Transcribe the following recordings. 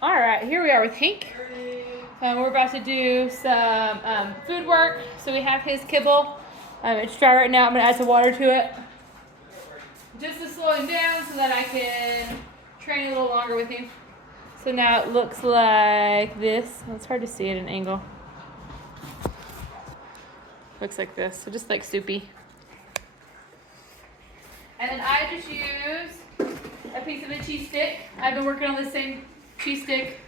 All right, here we are with Hank. We're about to do some food work. So we have his kibble. It's dry right now. I'm gonna add some water to it, just to slow him down so that I can train a little longer with him. So now it looks like this. Well, it's hard to see at an angle. Looks like this, so just like soupy. And then I just use a piece of a cheese stick. I've been working on the same cheese stick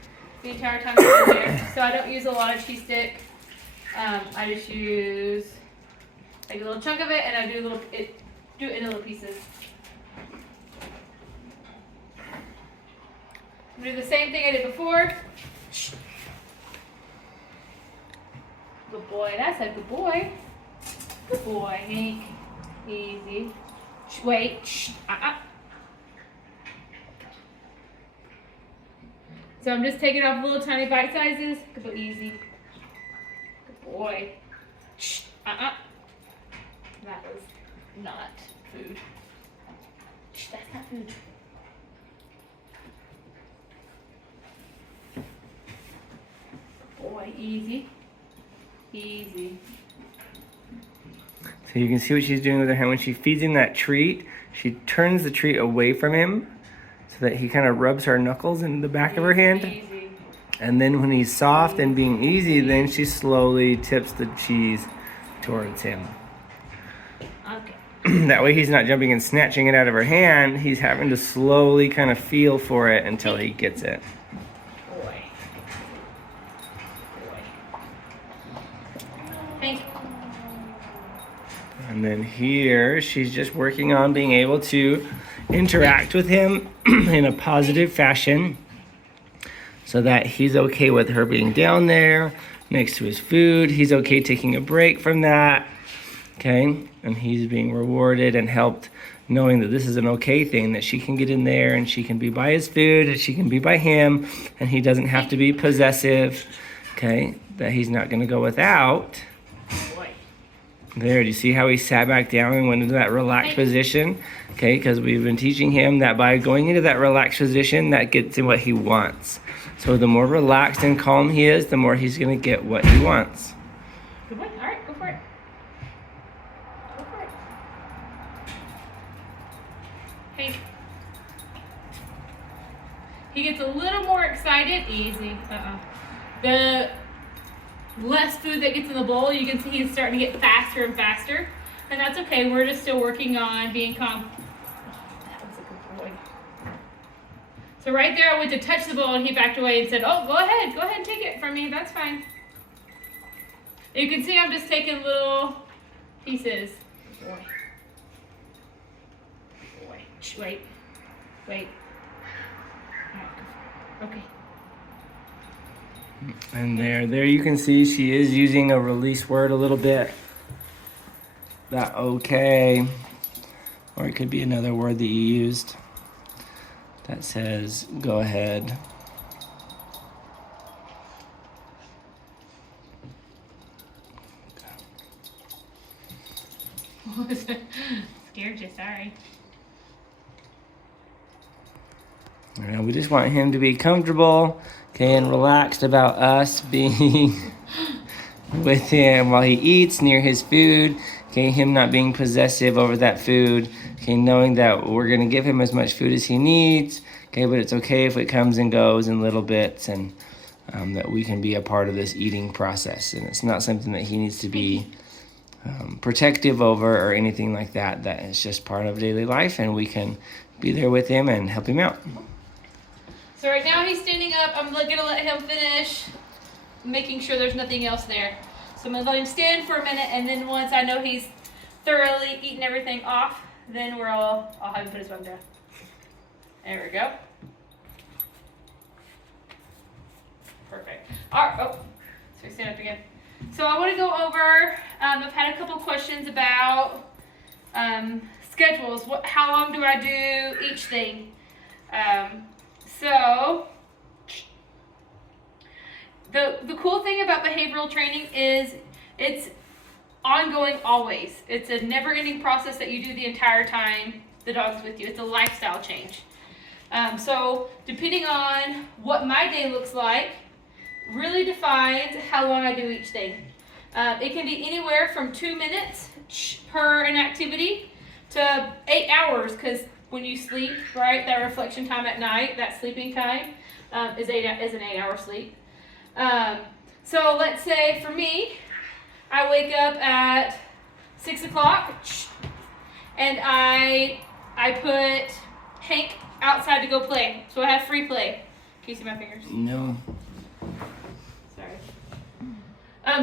the entire time I've been here. So I don't use a lot of cheese stick. I just use like a little chunk of it, and I do it in little pieces. I'm gonna do the same thing I did before. Good boy, that's a good boy. Good boy, Hank. Easy. Wait. So I'm just taking off little tiny bite sizes. Go easy. Good boy. That was not food. That's not food. Boy, easy. Easy. So you can see what she's doing with her hand. When she feeds him that treat, she turns the treat away from him so that he kind of rubs her knuckles in the back of her hand. Easy. And then when he's soft and being easy, then she slowly tips the cheese towards him. Okay. That way he's not jumping and snatching it out of her hand. He's having to slowly kind of feel for it until he gets it. Boy. Hank. And then here, she's just working on being able to interact with him in a positive fashion so that he's okay with her being down there next to his food. He's okay taking a break from that, okay? And he's being rewarded and helped knowing that this is an okay thing, that she can get in there and she can be by his food and she can be by him and he doesn't have to be possessive, okay? That he's not gonna go without. There, do you see how he sat back down and went into that relaxed position? Okay, because we've been teaching him that by going into that relaxed position, that gets him what he wants. So the more relaxed and calm he is, the more he's going to get what he wants. Good boy. All right, go for it. Go for it. Hank. He gets a little more excited. Easy. The less food that gets in the bowl, you can see he's starting to get faster and faster. And that's okay. We're just still working on being calm. That was a good boy. So right there, I went to touch the bowl and he backed away and said, oh, go ahead and take it from me. That's fine. You can see I'm just taking little pieces. Boy. Boy. Shh, wait. Wait. Okay. And there you can see she is using a release word a little bit. That okay. Or it could be another word that you used that says go ahead. Scared you, sorry. Now we just want him to be comfortable, okay, and relaxed about us being with him while he eats near his food, okay, him not being possessive over that food, okay, knowing that we're going to give him as much food as he needs, okay, but it's okay if it comes and goes in little bits, and that we can be a part of this eating process, and it's not something that he needs to be protective over or anything like that. That is just part of daily life, and we can be there with him and help him out. So right now he's standing up. I'm gonna let him finish making sure there's nothing else there. So I'm gonna let him stand for a minute, and then once I know he's thoroughly eaten everything off, then I'll have him put his phone down. There we go. Perfect. All right. Oh, so we stand up again. So I want to go over. I've had a couple questions about schedules. How long do I do each thing? So the cool thing about behavioral training is it's ongoing always. It's a never-ending process that you do the entire time the dog's with you. It's a lifestyle change. So depending on what my day looks like, really defines how long I do each thing. It can be anywhere from 2 minutes per an activity to 8 hours, because when you sleep, right, that reflection time at night, that sleeping time, is an 8-hour sleep. So let's say for me, I wake up at 6 o'clock, and I put Hank outside to go play. So I have free play. Can you see my fingers? No. Sorry.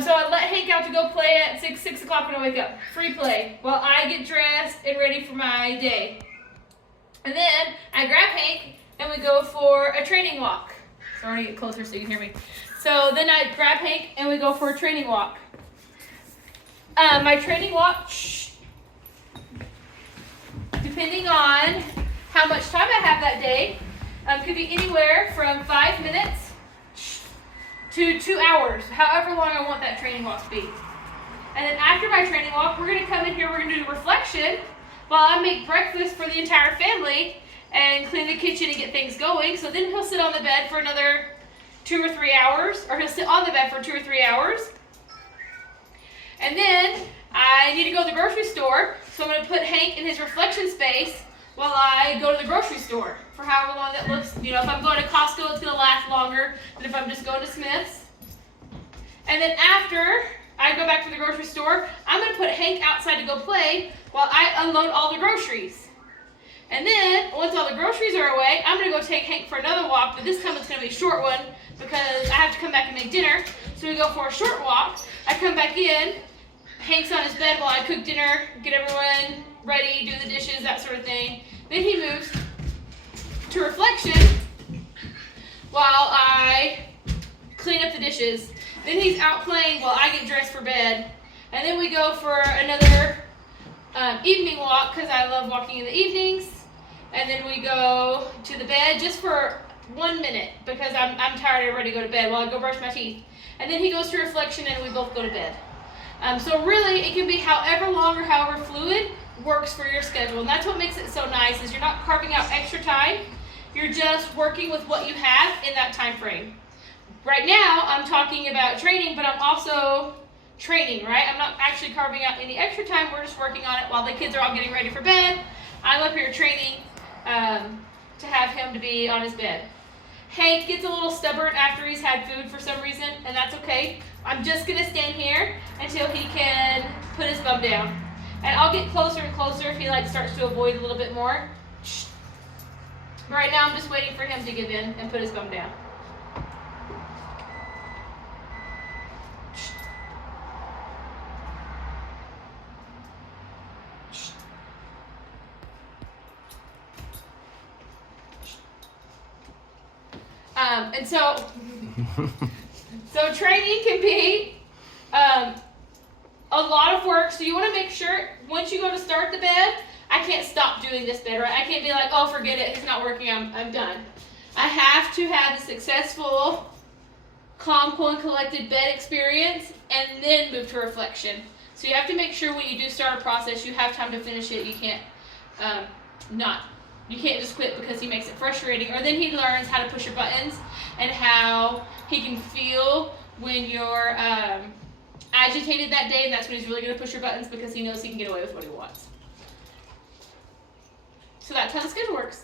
So I let Hank out to go play at 6 o'clock when I wake up. Free play. While I get dressed and ready for my day. And then I grab Hank and we go for a training walk. So I want to get closer so you can hear me. So then I grab Hank and we go for a training walk. My training walk, depending on how much time I have that day, could be anywhere from 5 minutes to 2 hours, however long I want that training walk to be. And then after my training walk, we're going to come in here, we're going to do reflection while I make breakfast for the entire family and clean the kitchen and get things going. So then he'll sit on the bed for another 2 or 3 hours, or he'll sit on the bed for 2 or 3 hours. And then I need to go to the grocery store, so I'm going to put Hank in his reflection space while I go to the grocery store for however long that looks. You know, if I'm going to Costco, it's going to last longer than if I'm just going to Smith's. And then after I go back to the grocery store, I'm going to put Hank outside to go play while I unload all the groceries. And then, once all the groceries are away, I'm going to go take Hank for another walk, but this time it's going to be a short one because I have to come back and make dinner. So we go for a short walk. I come back in, Hank's on his bed while I cook dinner, get everyone ready, do the dishes, that sort of thing. Then he moves to reflection while I clean up the dishes. Then he's out playing while I get dressed for bed. And then we go for another evening walk because I love walking in the evenings. And then we go to the bed just for 1 minute because I'm tired and ready to go to bed while I go brush my teeth. And then he goes to reflection and we both go to bed. So really, it can be however long or however fluid works for your schedule. And that's what makes it so nice, is you're not carving out extra time. You're just working with what you have in that time frame. Right now, I'm talking about training, but I'm also training, right? I'm not actually carving out any extra time. We're just working on it while the kids are all getting ready for bed. I'm up here training to have him to be on his bed. Hank gets a little stubborn after he's had food for some reason, and that's okay. I'm just going to stand here until he can put his bum down. And I'll get closer and closer if he starts to avoid a little bit more. But right now I'm just waiting for him to give in and put his bum down. And so training can be a lot of work. So you want to make sure once you go to start the bed, I can't stop doing this bed, right? I can't be like, oh, forget it, it's not working, I'm done. I have to have a successful, calm, cool, and collected bed experience and then move to reflection. So you have to make sure when you do start a process, you have time to finish it. You can't You can't just quit because he makes it frustrating. Or then he learns how to push your buttons and how he can feel when you're agitated that day, and that's when he's really going to push your buttons because he knows he can get away with what he wants. So that's how the schedule works.